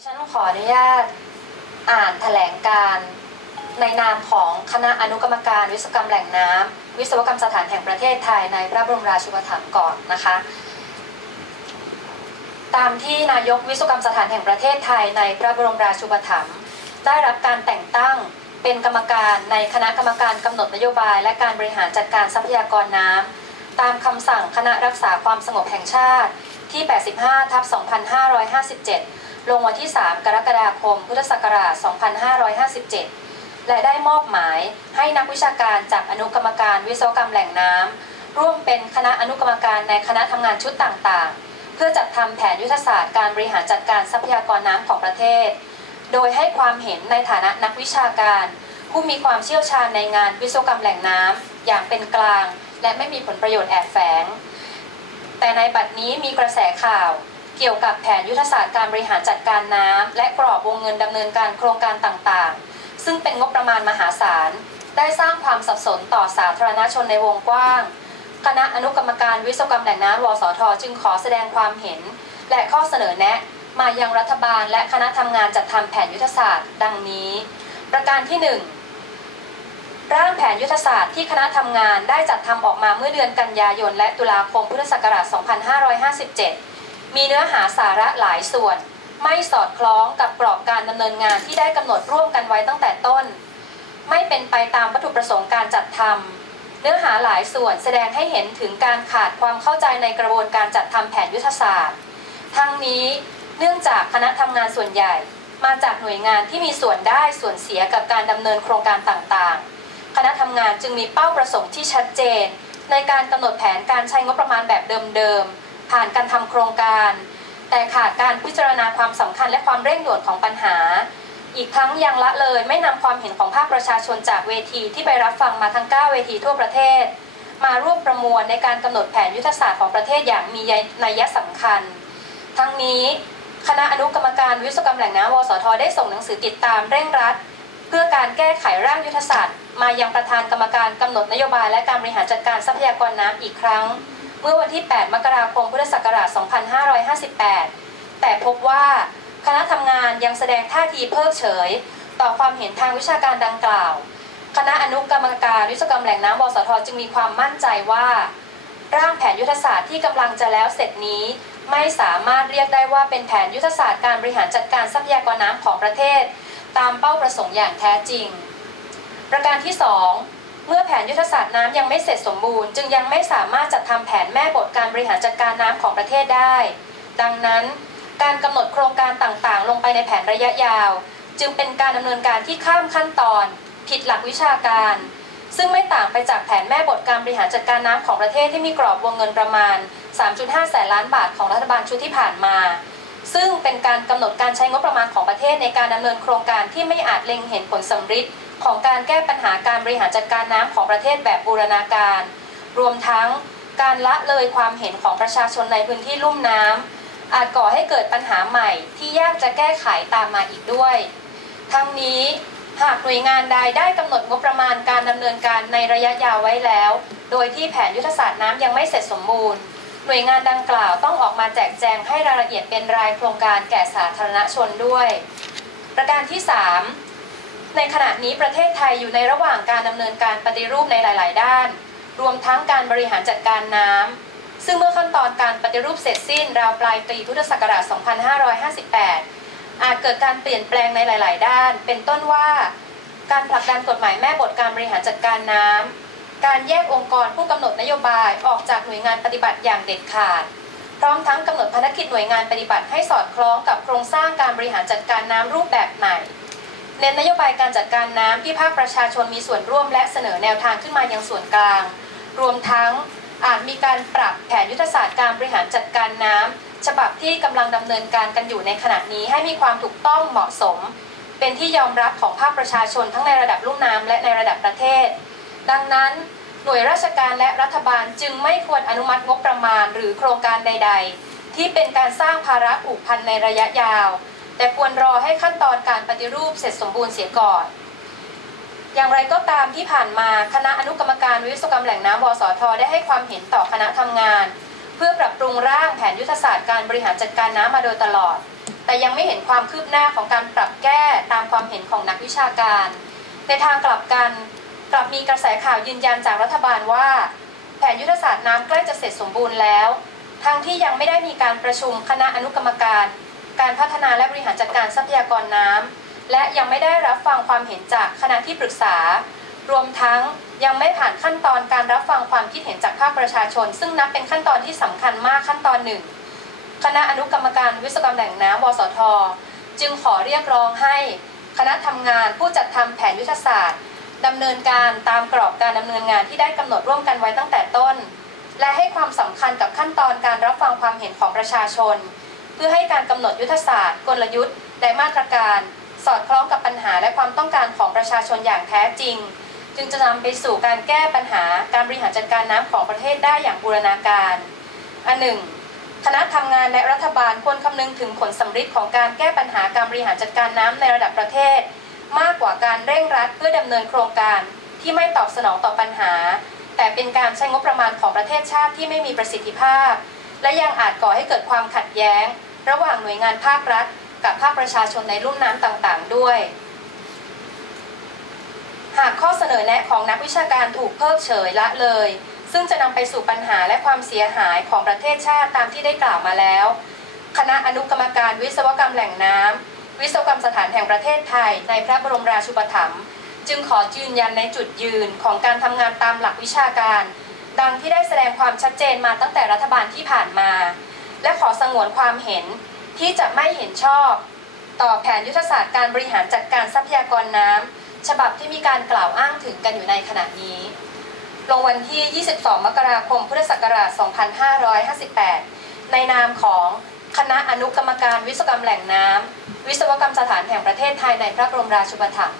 ดิฉันขออนุญาตอ่านแถลงการในนามของคณะอนุกรรมการวิศวกรรมแหล่งน้ำวิศวกรรมสถานแห่งประเทศไทยในพระบรมราชูปถัมภ์ก่อนนะคะ ตามที่นายกวิศวกรรมสถานแห่งประเทศไทยในพระบรมราชูปถัมภ์ได้รับการแต่งตั้งเป็นกรรมการในคณะกรรมการกำหนดนโยบาย และการบริหารจัดการทรัพยากรน้ำตามคำสั่งคณะรักษาความสงบแห่งชาติที่ 85ทับ2557 ลงวันที่ 3 กรกฎาคม พุทธศักราช 2557 และได้มอบหมายให้นักวิชาการจากอนุกรรมการวิศวกรรมแหล่งน้ำร่วมเป็นคณะอนุกรรมการในคณะทำงานชุดต่างๆ เพื่อจัดทำแผนยุทธศาสตร์การบริหารจัดการทรัพยากรน้ำของประเทศ โดยให้ความเห็นในฐานะนักวิชาการ ผู้มีความเชี่ยวชาญในงานวิศวกรรมแหล่งน้ำอย่างเป็นกลาง และไม่มีผลประโยชน์แอบแฝง แต่ในบัดนี้มีกระแสข่าว เกี่ยวกับแผนยุทธศาสตร์การบริหารจัดการน้ำและกรอบวงเงินดำเนินการโครงการต่างๆ ซึ่งเป็นงบประมาณมหาศาล ได้สร้างความสับสนต่อสาธารณชนในวงกว้าง คณะอนุกรรมการวิศวกรรมแหล่งน้ำวสท จึงขอแสดงความเห็น และข้อเสนอแนะมายังรัฐบาลและคณะทำงานจัดทำแผนยุทธศาสตร์ ดังนี้ ประการที่ 1 ร่างแผนยุทธศาสตร์ที่คณะทำงานได้จัดทำออกมาเมื่อเดือนกันยายนและตุลาคมพุทธศักราช 2557 มีเนื้อหาสาระหลายส่วน ไม่สอดคล้องกับกรอบการดำเนินงานที่ได้กำหนดร่วมกันไว้ตั้งแต่ต้น ไม่เป็นไปตามวัตถุประสงค์การจัดทำเนื้อหาหลายส่วนแสดงให้เห็นถึงการขาดความเข้าใจในกระบวนการจัดทำแผนยุทธศาสตร์ ทั้งนี้เนื่องจากคณะทำงานส่วนใหญ่ มาจากหน่วยงานที่มีส่วนได้ส่วนเสียกับการดำเนินโครงการต่างๆ คณะทำงานจึงมีเป้าประสงค์ที่ชัดเจน ในการกำหนดแผนการใช้งบประมาณแบบเดิมๆ ผ่านการทำโครงการ แต่ขาดการพิจารณาความสำคัญและความเร่งด่วนของปัญหา อีกทั้งยังละเลยไม่นำความเห็นของภาคประชาชนจากเวทีที่ไปรับฟังมาทั้ง 9 เวทีทั่วประเทศ มารวมประมวลในการกำหนดแผนยุทธศาสตร์ของประเทศอย่างมีนัยสำคัญ ทั้งนี้คณะอนุกรรมการวิศวกรรมแหล่งน้ำวสทได้ส่งหนังสือติดตามเร่งรัด เพื่อการแก้ไขร่างยุทธศาสตร์ มายังประธานกรรมการกำหนดนโยบายและการบริหารจัดการทรัพยากรน้ำอีกครั้ง เมื่อวันที่ 8 มกราคมพุทธศักราช 2558 แต่พบว่าคณะทำงานยังแสดงท่าทีเพิกเฉย ต่อความเห็นทางวิชาการดังกล่าว คณะอนุกรรมการวิศวกรรมแหล่งน้ำวสทจึงมีความมั่นใจว่า ร่างแผนยุทธศาสตร์ที่กำลังจะแล้วเสร็จนี้ ไม่สามารถเรียกได้ว่าเป็นแผนยุทธศาสตร์การบริหารจัดการทรัพยากรน้ำของประเทศ ตามเป้าประสงค์อย่างแท้จริง ประการที่ 2 เมื่อแผนยุทธศาสตร์น้ำยังไม่เสร็จสมบูรณ์ จึงยังไม่สามารถจัดทำแผนแม่บทการบริหารจัดการน้ำของประเทศได้ ดังนั้น การกำหนดโครงการต่างๆ ลงไปในแผนระยะยาว จึงเป็นการดำเนินการที่ข้ามขั้นตอน ผิดหลักวิชาการ ซึ่งไม่ต่างไปจากแผนแม่บทการบริหารจัดการน้ำของประเทศที่มีกรอบวงเงินประมาณ 3.5 แสนล้านบาทของรัฐบาลชุดที่ผ่านมาซึ่งเป็นการกำหนดการใช้งบประมาณของประเทศในการดำเนินโครงการที่ไม่อาจเล็งเห็นผลสำฤทธิ์ ของการแก้ปัญหาการบริหารจัดการน้ำของประเทศแบบบูรณาการ รวมทั้งการละเลยความเห็นของประชาชนในพื้นที่ลุ่มน้ำอาจก่อให้เกิดปัญหาใหม่ที่ยากจะแก้ไขตามมาอีกด้วย ทั้งนี้หากหน่วยงานใดได้กำหนดงบประมาณการดำเนินการในระยะยาวไว้แล้ว โดยที่แผนยุทธศาสตร์น้ำยังไม่เสร็จสมบูรณ์ หน่วยงานดังกล่าวต้องออกมาแจกแจงให้รายละเอียดเป็นรายโครงการแก่สาธารณชนด้วย ประการที่ 3 ในขณะนี้ประเทศไทยอยู่ในระหว่างการดำเนินการปฏิรูปในหลาย ๆ ด้าน รวมทั้งการบริหารจัดการน้ำซึ่งเมื่อขั้นตอนการปฏิรูปเสร็จสิ้นราวปลายปีพุทธศักราช 2558 อาจเกิดการเปลี่ยนแปลงในหลาย ๆ ด้าน เป็นต้นว่า การผลักดันกฎหมายแม่บทการบริหารจัดการน้ำการแยกองค์กรผู้กำหนดนโยบายออกจากหน่วยงานปฏิบัติอย่างเด็ดขาดพร้อมทั้งกำหนดภารกิจหน่วยงานปฏิบัติให้สอดคล้องกับโครงสร้างการบริหารจัดการน้ำรูปแบบใหม่ เน้นนโยบายการจัดการน้ำที่ภาคประชาชนมีส่วนร่วมและเสนอแนวทางขึ้นมายังส่วนกลาง รวมทั้งอาจมีการปรับแผนยุทธศาสตร์การบริหารจัดการน้ำฉบับที่กำลังดำเนินการกันอยู่ในขณะนี้ให้มีความถูกต้องเหมาะสม เป็นที่ยอมรับของภาคประชาชนทั้งในระดับลุ่มน้ำและในระดับประเทศ ดังนั้นหน่วยราชการและรัฐบาลจึงไม่ควรอนุมัติงบประมาณหรือโครงการใด ๆ ที่เป็นการสร้างภาระผูกพันในระยะยาว แต่ควรรอให้ขั้นตอนการปฏิรูปเสร็จสมบูรณ์เสียก่อน อย่างไรก็ตามที่ผ่านมาคณะอนุกรรมการวิศวกรรมแหล่งน้ำวสทได้ให้ความเห็นต่อคณะทำงาน เพื่อปรับปรุงร่างแผนยุทธศาสตร์การบริหารจัดการน้ำมาโดยตลอด แต่ยังไม่เห็นความคืบหน้าของการปรับแก้ตามความเห็นของนักวิชาการ ในทางกลับกันกลับมีกระแสข่าวยืนยันจากรัฐบาลว่า แผนยุทธศาสตร์น้ำใกล้จะเสร็จสมบูรณ์แล้ว ทั้งที่ยังไม่ได้มีการประชุมคณะอนุกรรมการ การพัฒนาและบริหารจัดการทรัพยากรน้ำและยังไม่ได้รับฟังความเห็นจากคณะที่ปรึกษา รวมทั้งยังไม่ผ่านขั้นตอนการรับฟังความคิดเห็นจากภาคประชาชน ซึ่งนับเป็นขั้นตอนที่สำคัญมากขั้นตอนหนึ่งคณะอนุกรรมการวิศวกรรมแหล่งน้ำวสท จึงขอเรียกร้องให้คณะทำงานผู้จัดทำแผนยุทธศาสตร์ดำเนินการตามกรอบการดำเนินงานที่ได้กำหนดร่วมกันไว้ตั้งแต่ต้น และให้ความสำคัญกับขั้นตอนการรับฟังความเห็นของประชาชน พื่อให้การกำหนดยุทธศาสตร์ กลยุทธ์ และมาตรการ สอดคล้องกับปัญหาและความต้องการของประชาชนอย่างแท้จริง จึงจะนำไปสู่การแก้ปัญหาการบริหารจัดการน้ำของประเทศได้อย่างบูรณาการ อันหนึ่งคณะทำงานและรัฐบาลควรคำนึงถึงผลสำฤทธิ์ของการแก้ปัญหาการบริหารจัดการน้ำในระดับประเทศ มากกว่าการเร่งรัดเพื่อดำเนินโครงการที่ไม่ตอบสนองต่อปัญหา แต่เป็นการใช้งบประมาณของประเทศชาติที่ไม่มีประสิทธิภาพ และยังอาจก่อให้เกิดความขัดแย้ง ระหว่างหน่วยงานภาครัฐ กับภาคประชาชนในลุ่มน้ำต่างๆ ด้วย หากข้อเสนอแนะของนักวิชาการถูกเพิกเฉยละเลย ซึ่งจะนำไปสู่ปัญหาและความเสียหายของประเทศชาติตามที่ได้กล่าวมาแล้ว คณะอนุกรรมการวิศวกรรมแหล่งน้ำวิศวกรรมสถานแห่งประเทศไทย ในพระบรมราชูปถัมภ์จึงขอยืนยันในจุดยืนของการทำงานตามหลักวิชาการ ดังที่ได้แสดงความชัดเจนมาตั้งแต่รัฐบาลที่ผ่านมา และขอสงวนความเห็นที่จะไม่เห็นชอบ ต่อแผนยุทธศาสตร์การบริหารจัดการทรัพยากรน้ำฉบับที่มีการกล่าวอ้างถึงกันอยู่ในขณะนี้ ลงวันที่ 22 มกราคม พุทธศักราช 2558 ในนามของคณะอนุกรรมการวิศวกรรมแหล่งน้ำวิศวกรรมสถานแห่งประเทศไทยในพระบรมราชูปถัมภ์